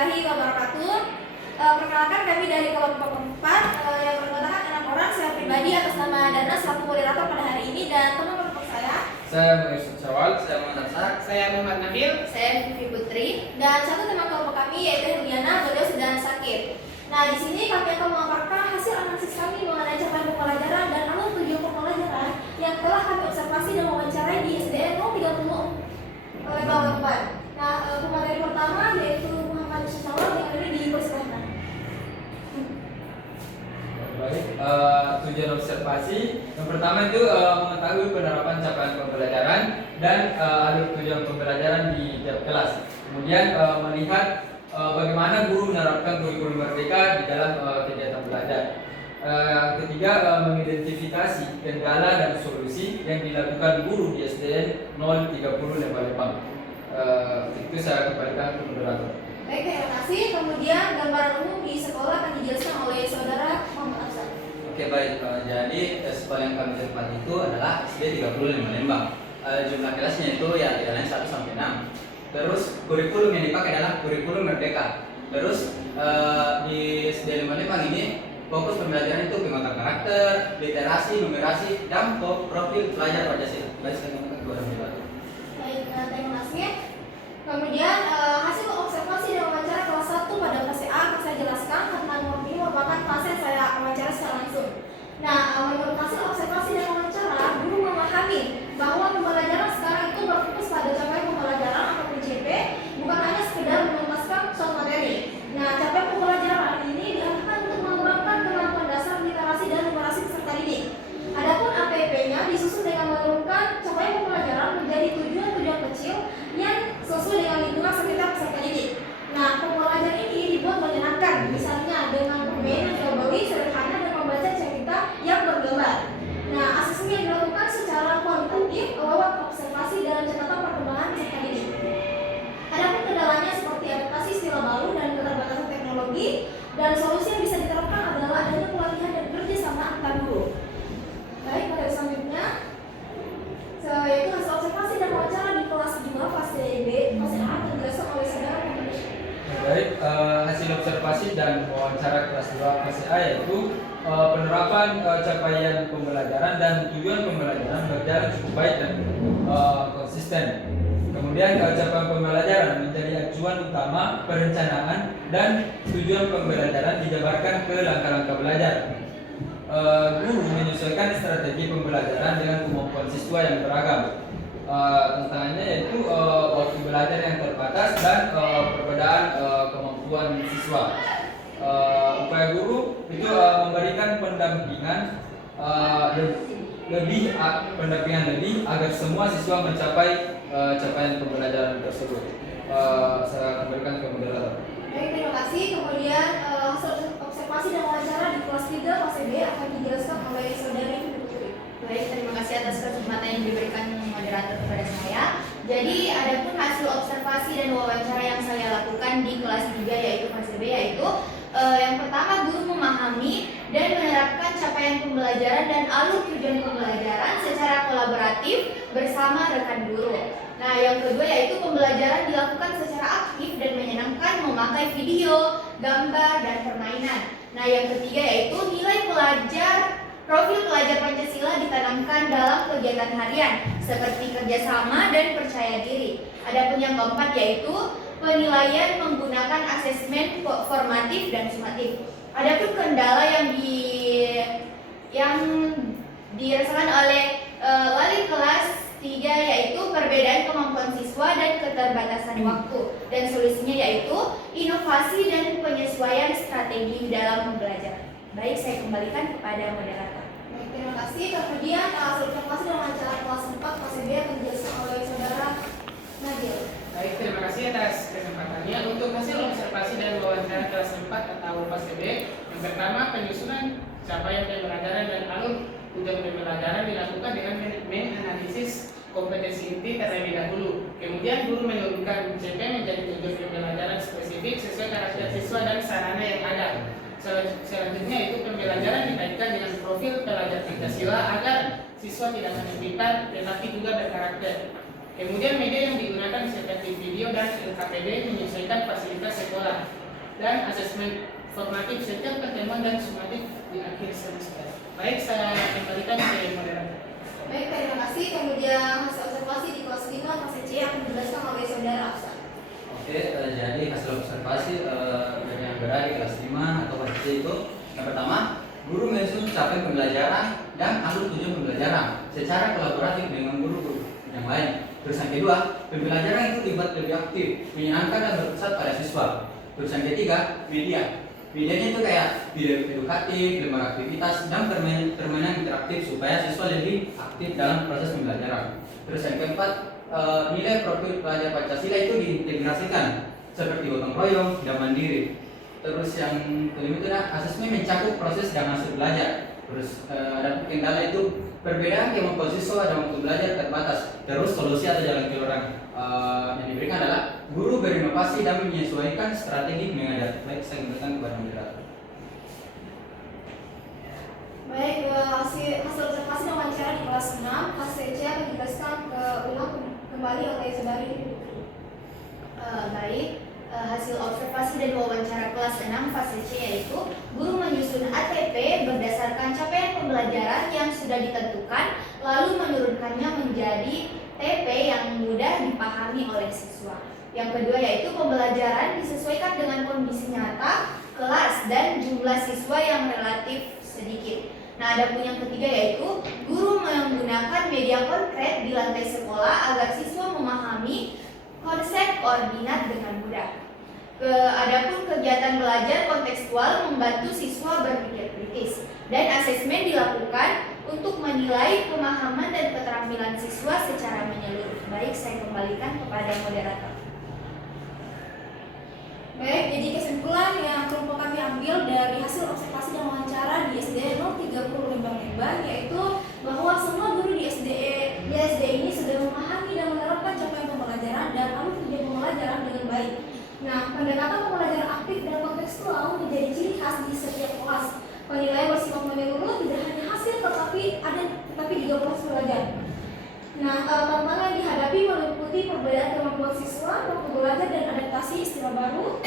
warahmatullahi wabarakatuh. Perkenalkan kami dari kelompok 4 yang beranggotakan 6 orang. Saya pribadi atas nama Dana selaku moderator pada hari ini, dan teman kelompok saya Yusuf Syawal, saya Muhammad Sak, saya Muhammad Nabil, saya Vivi Putri, dan satu teman kelompok kami yaitu Herdiana, beliau sedang sakit. Nah, di sini kami akan memaparkan hasil analisis kami mengenai capaian pembelajaran dan alur tujuan pembelajaran yang telah kami observasi dan wawancarai di SDN 030 oleh kawan-kawan. Nah, pemateri pertama yaitu Muhammad Yusuf Syawal, yang ini dipersilahkan. Baik, tujuan observasi yang pertama itu mengetahui penerapan capaian pembelajaran dan alur tujuan pembelajaran di tiap kelas. Kemudian melihat bagaimana guru menerapkan kurikulum merdeka di dalam kegiatan belajar. Ketiga, mengidentifikasi kendala dan solusi yang dilakukan guru di SDN 030 Lembang. Itu saya kembalikan ke moderator. Baik, terima kasih. Kemudian gambaran umum di sekolah akan dijelaskan oleh saudara Muhammad Afsar. Oke, baik. Jadi sekolah yang kami tempati itu adalah SD 35 Lembang. Jumlah kelasnya itu ya tidak lain 1 sampai 6. Terus kurikulum yang dipakai adalah kurikulum merdeka. Terus di SD 5 Lembang ini fokus pembelajaran itu penguatan karakter, literasi, numerasi, dan profil pelajar Pancasila. Baik, saya akan Baik, terima kasih. Kemudian hasil observasi dan wawancara kelas 1 pada fase A akan saya jelaskan karena ini merupakan fase yang saya wawancara secara langsung. Nah, menurut hasil observasi dan wawancara, guru memahami bahwa pembelajaran sekarang itu berfokus pada capaian pembelajaran atau CP, bukan hanya sekedar menuntaskan suatu materi. Nah, capaian pembelajaran ini diarahkan untuk mengembangkan kemampuan dasar literasi dan numerasi peserta didik. Adapun APP-nya disusun dengan menurunkan capaian pembelajaran menjadi tujuan-tujuan kecil yang sesuai dengan lingkungan sekitar peserta didik. Nah, pembelajaran ini dibuat menyenangkan, misalnya dengan permainan yang gauli, sederhana, dan membaca cerita yang bergambar. Nah, asesmen yang dilakukan secara kualitatif lewat observasi dan catatan perkembangan peserta didik. Adapun kendalanya seperti adaptasi istilah baru dan keterbatasan teknologi, dan solusi yang bisa diterapkan adalah adanya pelatihan dan kerjasama antar guru. Baik, pada selanjutnya yaitu hasil observasi dan wawancara di kelas 2 fase B, fase A akan dijelaskan oleh saudara Muhammad. Baik, hasil observasi dan wawancara kelas 2 fase A yaitu penerapan capaian pembelajaran dan tujuan pembelajaran berjalan cukup baik dan konsisten. Kemudian capaian pembelajaran menjadi acuan utama perencanaan dan tujuan pembelajaran dijabarkan ke langkah-langkah belajar. Guru menyesuaikan strategi pembelajaran dengan kemampuan siswa yang beragam. Tantangannya yaitu waktu belajar yang terbatas dan perbedaan kemampuan siswa. Upaya guru itu memberikan pendampingan lebih agar semua siswa mencapai capaian pembelajaran tersebut. Saya akan berikan ke moderator. Baik, terima kasih. Kemudian hasil observasi dan wawancara di kelas 3 fase B akan dijelaskan oleh saudari Putri. Baik, terima kasih atas kesempatan yang diberikan moderator kepada saya. Jadi, adapun hasil observasi dan wawancara yang saya lakukan di kelas 3 yaitu fase B yaitu yang pertama, guru memahami dan menerapkan capaian pembelajaran dan alur tujuan pembelajaran secara kolaboratif bersama rekan guru. Nah, yang kedua yaitu pembelajaran dilakukan secara aktif dan menyenangkan memakai video, gambar, dan permainan. Nah, yang ketiga yaitu nilai profil pelajar Pancasila ditanamkan dalam kegiatan harian seperti kerjasama dan percaya diri. Adapun yang keempat yaitu penilaian menggunakan asesmen formatif dan sumatif. Adapun kendala yang dirasakan oleh wali kelas 3 yaitu perbedaan kemampuan siswa dan keterbatasan waktu, dan solusinya yaitu inovasi dan penyesuaian strategi dalam pembelajaran. Baik, saya kembalikan kepada moderator. Baik, terima kasih. Kemudian hasil observasi dan wawancara kelas 4 fase B akan dijelaskan oleh saudara Nabil. Baik, terima kasih atas kesempatannya. Untuk hasil observasi dan wawancara kelas 4 atau fase B, yang pertama penyusunan capaian pembelajaran dan alur tujuan pembelajaran dilakukan dengan menganalisis kompetensi inti terlebih dahulu. Kemudian guru menurunkan CP menjadi tujuan pembelajaran spesifik sesuai karakter siswa dan sarana yang ada. Selanjutnya itu pembelajaran dikaitkan dengan profil pelajar Pancasila agar siswa tidak hanya pintar tetapi juga berkarakter. Kemudian media yang digunakan seperti video dan LKPD menyesuaikan fasilitas sekolah. dan asesmen formatif setiap pertemuan dan sumatif di akhir semester. Baik, saya kembalikan ke moderator. Baik, terima kasih. Kemudian hasil observasi di kelas 5 fase C akan dijelaskan oleh saudara Afsar. Oke, jadi hasil observasi yang berada di kelas 5 atau fase C itu yang pertama, guru menyusun capaian pembelajaran dan alur tujuan pembelajaran secara kolaboratif dengan guru-guru yang lain. Terus yang kedua, pembelajaran itu dibuat lebih aktif, menyenangkan dan berpusat pada siswa. Terus yang ketiga, media. Medianya itu kayak video edukatif, lembar aktivitas, dan permainan interaktif supaya siswa lebih aktif dalam proses pembelajaran. Terus yang keempat, nilai profil pelajar Pancasila itu diintegrasikan seperti gotong royong dan mandiri. Terus yang kelima itu adalah asesmen mencakup proses dan hasil belajar. Terus ada kendala itu perbedaan kemampuan siswa dan waktu belajar terbatas. Terus solusi atau jalan keluar yang diberikan adalah guru berinovasi dan menyesuaikan strategi mengajar. Baik, saya kembalikan kepada moderator. Baik, hasil observasi dan wawancara di kelas 6 fase C akan dijelaskan ulang kembali oleh saudari. Baik, hasil observasi dan wawancara kelas 6 fase C yaitu guru menyusun ATP berdasarkan capaian pembelajaran yang sudah ditentukan, lalu menurunkannya menjadi TP yang mudah dipahami oleh siswa. Yang kedua yaitu pembelajaran disesuaikan dengan kondisi nyata, kelas, dan jumlah siswa yang relatif sedikit. Nah, adapun yang ketiga yaitu guru menggunakan media konkret di lantai sekolah agar siswa memahami konsep koordinat dengan mudah. Adapun kegiatan belajar kontekstual membantu siswa berpikir kritis dan asesmen dilakukan untuk menilai pemahaman dan keterampilan siswa secara menyeluruh. Baik, saya kembalikan kepada moderator. Baik, jadi kesimpulan yang kelompok kami ambil dari hasil observasi dan wawancara di SDE 030 Lembang yaitu bahwa semua guru di SDE ini sudah memahami dan menerapkan capaian pembelajaran dan alur tujuan pembelajaran dengan baik. Nah, pendekatan pembelajaran aktif dan kontekstual menjadi ciri khas di setiap kelas. Penilaian bersifat menyeluruh tidak hanya hasil tetapi juga proses belajar. Nah, tantangan yang dihadapi meliputi perbedaan kemampuan siswa, waktu belajar dan adaptasi istilah baru,